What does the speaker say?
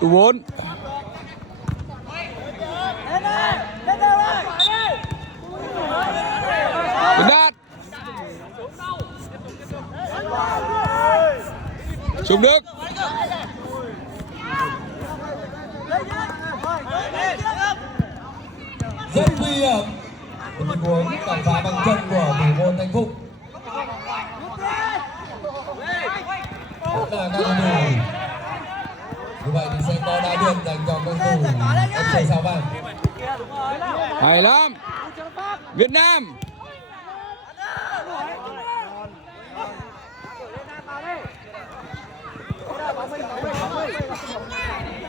Tụ 4. Bình Đạt. Trung Đức. Rất nguy hiểm. Một tình huống cản phá bằng chân của thủ môn Thanh Phúc. Rất là căng thẳng. Như vậy thì sẽ có đá biên dành cho cầu thủ FC Sao Vàng. Hay lắm. Việt Nam.